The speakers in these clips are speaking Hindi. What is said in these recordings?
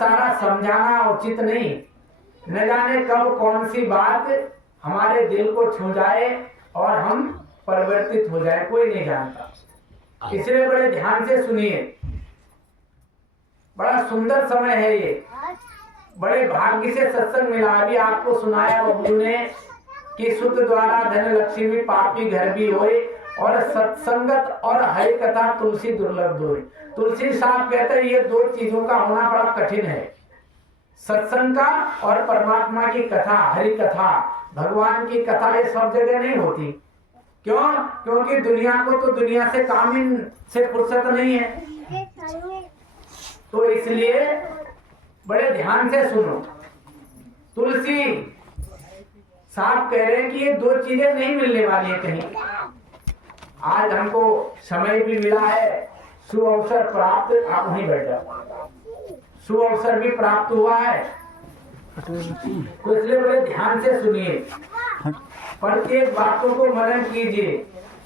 सारा समझाना उचित नहीं। न जाने कब कौन सी बात हमारे दिल को छू जाए और हम परिवर्तित हो जाए, कोई नहीं जानता। इसलिए बड़े ध्यान से सुनिए। बड़ा सुंदर समय है ये, बड़े भाग्य से सत्संग मिला। अभी आपको सुनाया बब्बू ने कि सुत द्वारा धन लक्ष्मी पापी घर भी होए, और सत्संगत और हरि कथा तुलसी दुर्लभ होए। तुलसी साहब कहते हैं ये दो चीजों का होना बड़ा कठिन है, सत्संग का और परमात्मा की कथा, हरि कथा, भगवान की कथा। ये सब जगह नहीं होती। क्यों? क्योंकि दुनिया को तो दुनिया से काम से फुर्सत नहीं है। तो इसलिए बड़े ध्यान से सुनो। तुलसी साहब कह रहे हैं कि ये दो चीजें नहीं मिलने वाली है कहीं। आज हमको समय भी मिला है, शुभ अवसर प्राप्त, आप वहीं बैठ जाओ, शुभ अवसर भी प्राप्त हुआ है, तो इसलिए बड़े ध्यान से सुनिए, प्रत्येक बातों को मनन कीजिए।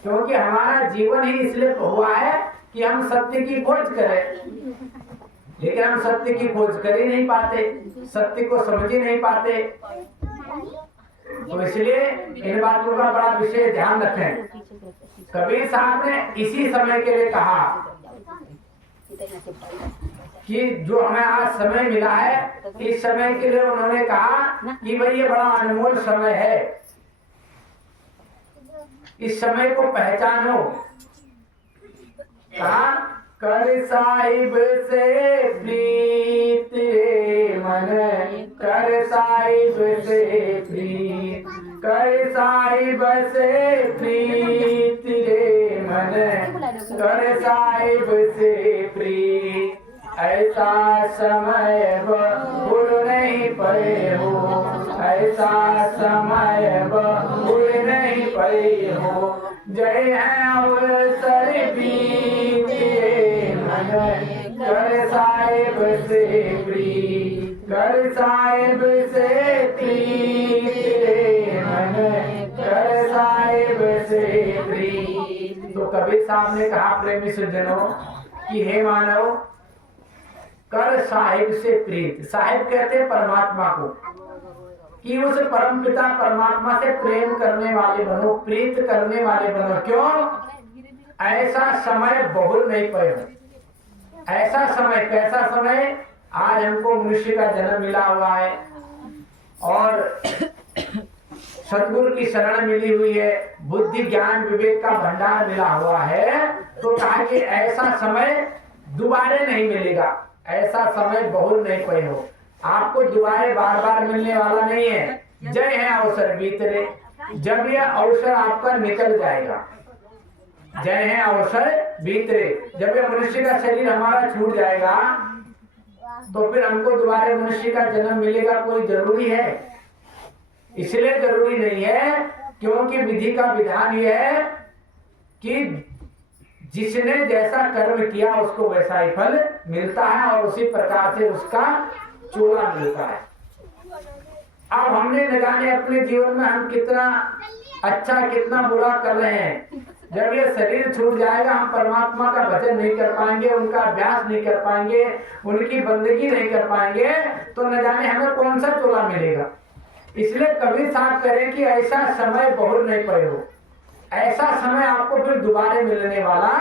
क्योंकि हमारा जीवन ही इसलिए हुआ है कि हम सत्य की खोज करें, लेकिन हम सत्य की खोज कर ही नहीं पाते, सत्य को समझ ही नहीं पाते। तो इसलिए इन बातों का बड़ा विशेष ध्यान रखें। कबीर साहब ने इसी समय के लिए कहा कि जो हमें आज समय मिला है, इस समय के लिए उन्होंने कहा कि भाई ये बड़ा अनमोल समय है, इस समय को पहचानो। कहा कर साहिब से प्रीत मन, कर साहिब से प्रीत, कर साहिब से प्रीत रे मन, कर साहिब से प्रीत। ऐसा समय भूल नहीं पाए हो, ऐसा समय भूल नहीं पाए हो। जय है अवसर बीत मन, कर साहिब से प्रीत, कर साहिब से प्रीत मन, कर साहिब से प्रीत। तो कबीर साहब ने कहा प्रेमी सज्जनों कि हे मानव, कर साहिब से प्रीत। साहिब कहते हैं परमात्मा को, कि उस परम पिता परमात्मा से प्रेम करने वाले बनो, प्रीत करने वाले बनो। क्यों? ऐसा समय बहुल नहीं पाए। ऐसा समय, कैसा समय? आज हमको मनुष्य का जन्म मिला हुआ है और सतगुरु की शरण मिली हुई है, बुद्धि ज्ञान विवेक का भंडार मिला हुआ है। तो कहा कि ऐसा समय दोबारा नहीं मिलेगा, ऐसा समय बहुल नहीं पाए हो, आपको दोबारा बार बार मिलने वाला नहीं है। जय है अवसर बीतरे, जब यह अवसर आपका निकल जाएगा, जय है अवसर बीतरे, जब यह मनुष्य का शरीर हमारा छूट जाएगा तो फिर हमको दोबारा मनुष्य का जन्म मिलेगा कोई जरूरी है? इसलिए जरूरी नहीं है क्योंकि विधि का विधान यह है कि जिसने जैसा कर्म किया उसको वैसा ही फल मिलता है और उसी प्रकार से उसका चोला मिलता है। अब हमने न जाने अपने जीवन में हम कितना अच्छा कितना बुरा कर रहे हैं। जब ये शरीर छूट जाएगा हम परमात्मा का भजन नहीं कर पाएंगे, उनका अभ्यास नहीं कर पाएंगे, उनकी बंदगी नहीं कर पाएंगे, तो न जाने हमें कौन सा चोला मिलेगा। इसलिए कबीर साहब करें कि ऐसा समय बहुल नहीं पड़े हो, ऐसा समय आपको फिर दोबारा मिलने वाला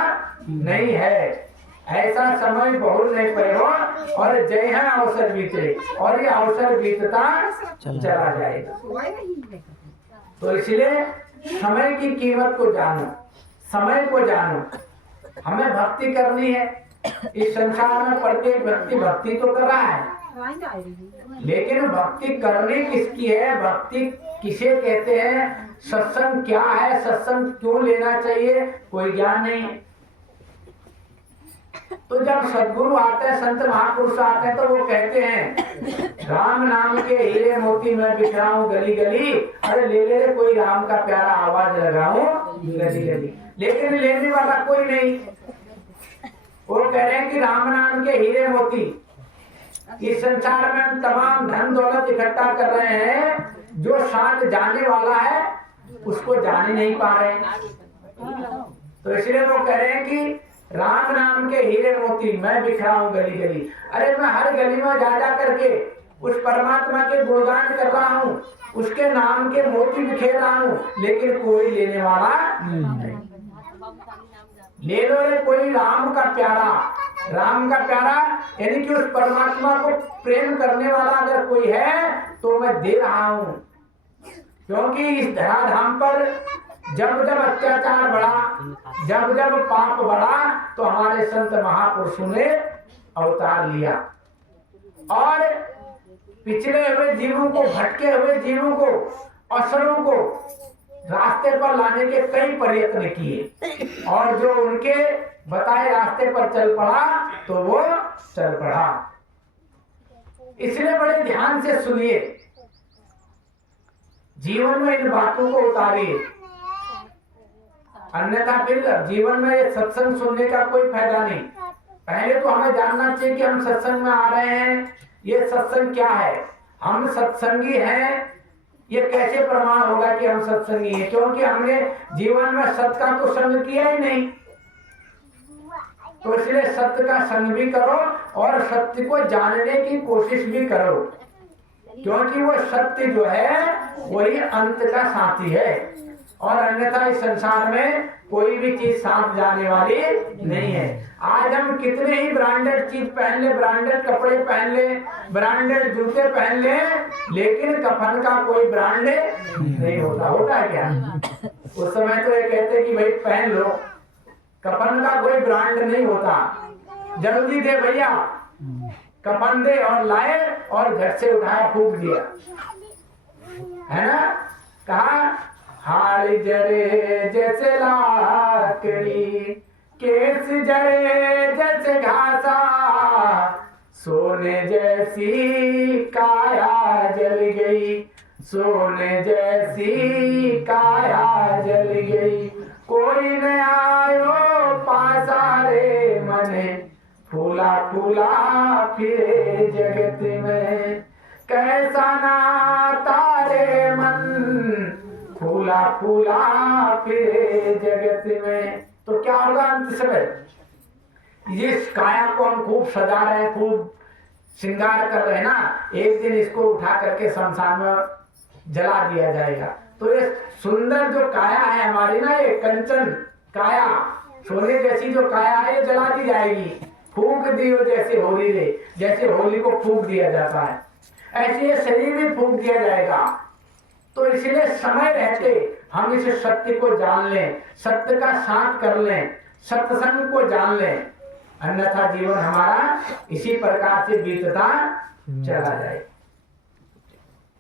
नहीं है, ऐसा समय बहुल नहीं पड़े हो। और जय है अवसर बीते, और ये अवसर बीतता चला जाएगा। तो इसलिए समय की कीमत को जानो, समय को जानो। हमें भक्ति करनी है, इस संसार में प्रत्येक व्यक्ति भक्ति तो कर रहा है, लेकिन भक्ति करनी किसकी है, भक्ति किसे कहते हैं, सत्संग क्या है, सत्संग क्यों लेना चाहिए, कोई ज्ञान नहीं है। तो जब सद्गुरु आते हैं, संत महापुरुष आते हैं, तो वो कहते हैं राम नाम के हीरे मोती मैं बिखराऊं गली गली, अरे ले ले कोई राम का प्यारा आवाज लगाऊं गली गली, लेकिन लेने वाला कोई नहीं। वो कह रहे हैं कि राम नाम के हीरे मोती, इस संसार में हम तमाम धन दौलत इकट्ठा कर रहे हैं, जो साथ जाने वाला है उसको जाने नहीं पा रहे। तो इसलिए वो कह रहे हैं कि राम नाम के हीरे मोती मैं बिखरा हूं गली गली। अरे मैं हर गली में जा जा करके उस परमात्मा के गुणगान कर रहा हूँ, उसके नाम के मोती बिखेर रहा हूँ, लेकिन कोई लेने वाला नहीं। ले लो रे कोई राम का प्यारा, राम का प्यारा यानी कि उस परमात्मा को प्रेम करने वाला अगर कोई है तो मैं दे रहा हूं। क्योंकि इस धराधाम पर जब जब अत्याचार बढ़ा, जब जब पाप बढ़ा, तो हमारे संत महापुरुषों ने अवतार लिया और पिछड़े हुए जीवों को, भटके हुए जीवों को, असुरों को रास्ते पर लाने के कई प्रयत्न किए और जो उनके बताए रास्ते पर चल पड़ा तो वो चल पड़ा। इसलिए बड़े ध्यान से सुनिए, जीवन में इन बातों को उतारिए, अन्यथा फिर जीवन में ये सत्संग सुनने का कोई फायदा नहीं। पहले तो हमें जानना चाहिए कि हम सत्संग में आ रहे हैं, ये सत्संग क्या है, हम सत्संगी हैं, ये कैसे प्रमाण होगा कि हम सत्संगी हैं? क्योंकि हमने जीवन में सत्य का तो संग किया ही नहीं। तो इसलिए सत्य का संग भी करो और सत्य को जानने की कोशिश भी करो, क्योंकि वो सत्य जो है वही अंत का साथी है और अन्यथा इस संसार में कोई भी चीज साथ जाने वाली नहीं है। आज हम कितने ही ब्रांडेड चीज पहन ले, ब्रांडेड कपड़े पहन ले, ब्रांडेड जूते पहन ले, लेकिन कफन का कोई ब्रांड नहीं होता। होता है क्या? उस समय तो ये कहते कि भाई पहन लो, कफन का कोई ब्रांड नहीं होता। जल्दी दे भैया, कफन दे, और लाए और घर से उठाया फूंक दिया, है ना? कहा हाल जरे जैसे लाकड़ी, केस जरे जैसे घासा, सोने जैसी काया जल गई, सोने जैसी काया जल गई। कोई न आयो पासा रे मने, फूला फूला फिरे जगत में, कैसा नाता रे मन, फूला फूला फिरे जगत में। तो क्या होगा अंत समय? इस काया को हम खूब सजा रहे हैं, खूब श्रृंगार कर रहे हैं ना, एक दिन इसको उठा करके शमशान में जला दिया जाएगा। तो ये सुंदर जो काया है हमारी ना, ये कंचन काया, सोने जैसी जो काया है, ये जला दी जाएगी, फूंक दियो जैसे होली रे, जैसे होली को फूंक दिया जाता है, ऐसे ये शरीर भी फूंक दिया जाएगा। तो इसलिए समय रहते हम इस सत्य को जान लें, सत्य का साथ कर लें, सत्संग को जान लें, अन्यथा जीवन हमारा इसी प्रकार से बीतता चला जाए।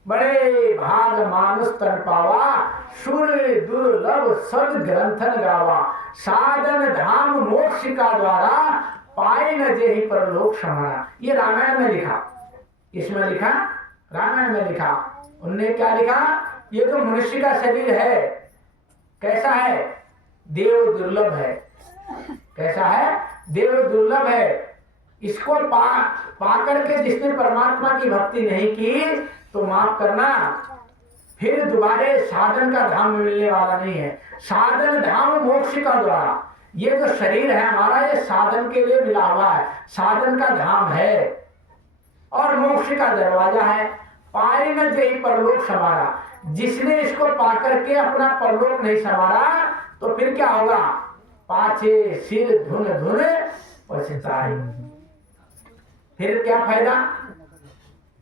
बड़े भाग मानुष तन पावा, सूर्य दुर्लभ सद ग्रंथन गावा, साधन धाम मोक्ष का द्वारा, पाए न जेहि परलोक समारा। ये रामायण में लिखा, इसमें लिखा, रामायण में लिखा। उनने क्या लिखा? ये तो मनुष्य का शरीर है, कैसा है? देव दुर्लभ है। कैसा है? देव दुर्लभ है। इसको पा करके जिसने परमात्मा की भक्ति नहीं की, तो माफ करना, फिर दोबारे साधन का धाम मिलने वाला नहीं है। साधन धाम मोक्ष का द्वारा, ये जो शरीर है हमारा, ये साधन के लिए मिला हुआ है, साधन का धाम है और मोक्ष का दरवाजा है। पाए न जेहि परलोक समारा, जिसने इसको पाकर के अपना परलोक नहीं संवारा, तो फिर क्या होगा? पाछे सिर धुन धुन पछताई। फिर क्या फायदा?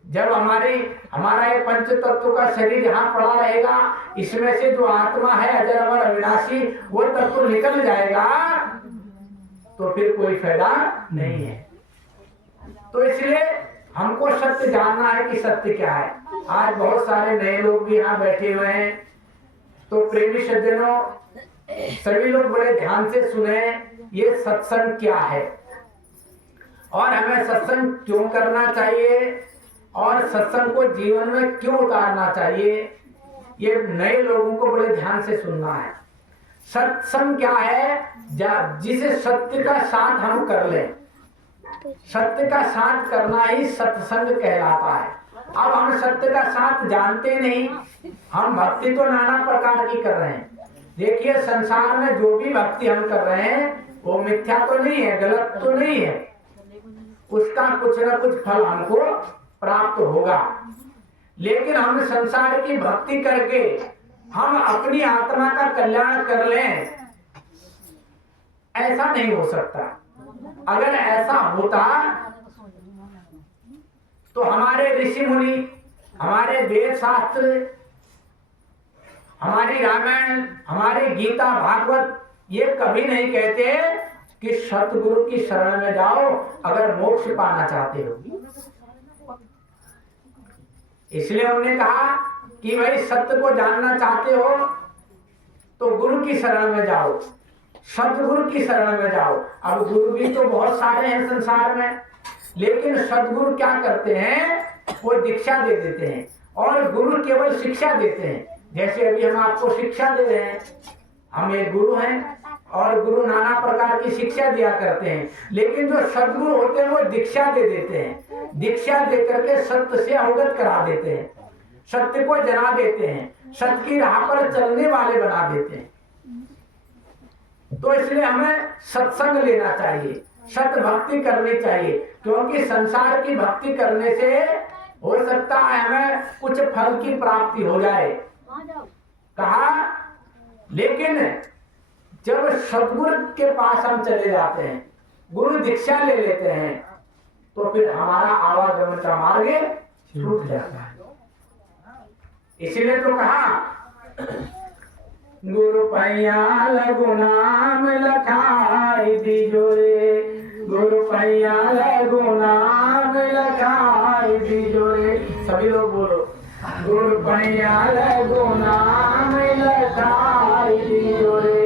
जब हमारा ये पंच तत्व का शरीर यहाँ पड़ा रहेगा, इसमें से जो आत्मा है अजर अमर अविनाशी, वो तत्व निकल जाएगा, तो फिर कोई फायदा नहीं है। तो इसलिए हमको सत्य जानना है कि सत्य क्या है। आज बहुत सारे नए लोग भी यहाँ बैठे हुए हैं, तो प्रेमी सज्जनों, सभी लोग बड़े ध्यान से सुने, ये सत्संग क्या है और हमें सत्संग क्यों करना चाहिए और सत्संग को जीवन में क्यों उतारना चाहिए, ये नए लोगों को बड़े ध्यान से सुनना है। सत्संग क्या है? जिसे सत्य का साथ हम कर लें, सत्य का साथ करना ही सत्संग कहलाता है। अब हम सत्य का साथ जानते नहीं, हम भक्ति तो नाना प्रकार की कर रहे हैं। देखिए संसार में जो भी भक्ति हम कर रहे हैं, वो मिथ्या तो नहीं है, गलत तो नहीं है, उसका कुछ न कुछ फल हमको प्राप्त होगा। लेकिन हम संसार की भक्ति करके हम अपनी आत्मा का कल्याण कर लें, ऐसा नहीं हो सकता। अगर ऐसा होता तो हमारे ऋषि मुनि, हमारे वेद शास्त्र, हमारी रामायण, हमारी गीता भागवत ये कभी नहीं कहते कि सतगुरु की शरण में जाओ अगर मोक्ष पाना चाहते हो। इसलिए उन्होंने कहा कि भाई सत्य को जानना चाहते हो तो गुरु की शरण में जाओ, सतगुरु की शरण में जाओ। अब गुरु भी तो बहुत सारे हैं संसार में, लेकिन सतगुरु क्या करते हैं, वो दीक्षा दे देते हैं और गुरु केवल शिक्षा देते हैं। जैसे अभी हम आपको शिक्षा दे रहे हैं, हम एक गुरु हैं और गुरु नाना प्रकार की शिक्षा दिया करते हैं, लेकिन जो सद्गुरु होते हैं वो दीक्षा दे देते हैं। दीक्षा दे करके सत्य से अवगत करा देते हैं, सत्य को जना देते हैं, सत्य की राह पर चलने वाले बना देते हैं। तो इसलिए हमें सत्संग लेना चाहिए, सत्य भक्ति करनी चाहिए, क्योंकि संसार की भक्ति करने से हो सकता है हमें कुछ फल की प्राप्ति हो जाए, कहा। लेकिन जब सतगुरु के पास हम चले जाते हैं, गुरु दीक्षा ले लेते हैं, तो फिर हमारा आवागमन का मार्ग छूट जाता है। इसलिए तो कहा गुरु पैया लगु नाम लखाई दीजो रे, गुरु पैया लगु नाम लखाई दीजो रे। सभी लोग बोलो, गुरु पैया लगु नाम लखाई दीजो रे,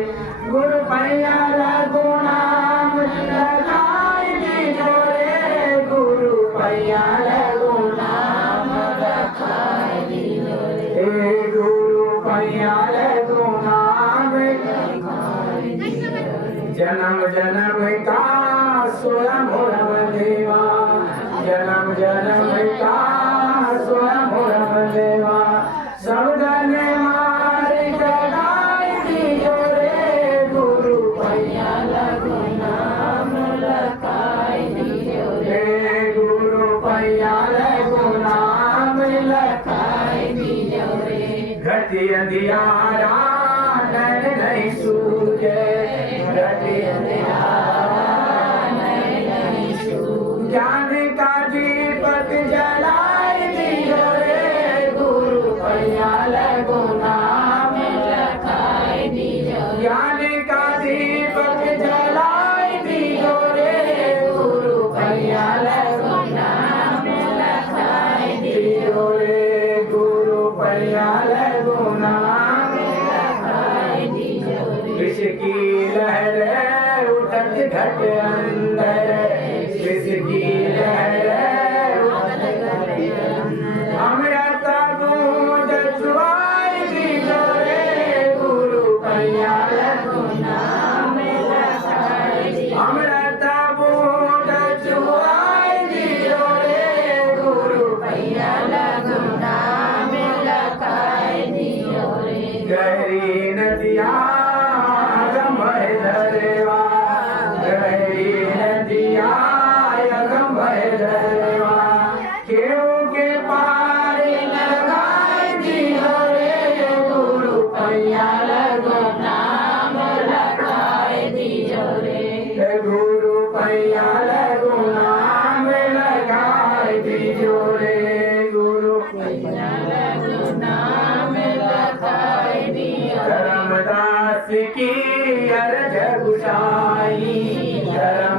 गुरु पैया लगु नाम लखाई दीजो रे, गुरु पैया लगु नाम लखाई दीजो रे, गुरु पैया लगु नाम लखाई दीजो रे। जन्म जन्म का स्वयं रम देवा, जन्म जन्म का स्वयं रम देवा, सब जने मार गगाई दीजो रे, गुरु पैया लगु नाम लखाई दीजो रे, गुरु पैया लगु नाम लखाई दीजो रे। घटी अंधियारा नैन नहीं सूझे, घटी अंधियारा नैन नहीं सूझे, ज्ञान का दीपक जलाई दीजो रे, गुरु पैया लगु नाम लखाई दीजो, ज्ञान का दीपक जलाई दीजो रे, गुरु पैया लगु नाम लखाई दीजो रे, गुरु पैया लगु नाम लखाई दीजो रे। विष की लहर उठत घट अंदर, विष की लहर उठत घट अंदर, अमृत बूंद चुआई दीजो रे, गुरु पैया लगु नाम लखाई दीजो, अमृत बूंद चुआई दीजो रे, गुरु पैया लगु नाम लखाई दीजो रे। गहरी नदिया अगम है धरवा, गहरी नदिया अगम है धरवा, केहू के पार लगाई दीजो रे, गुरु पैया लगु नाम लखाई दीजो रे, गुरु पैया लगु नाम लखाई दीजो रे, गुरु पैया लगु नाम लखाई दीजो रे। धर्मदास की अर्ज गुसाई, धर्म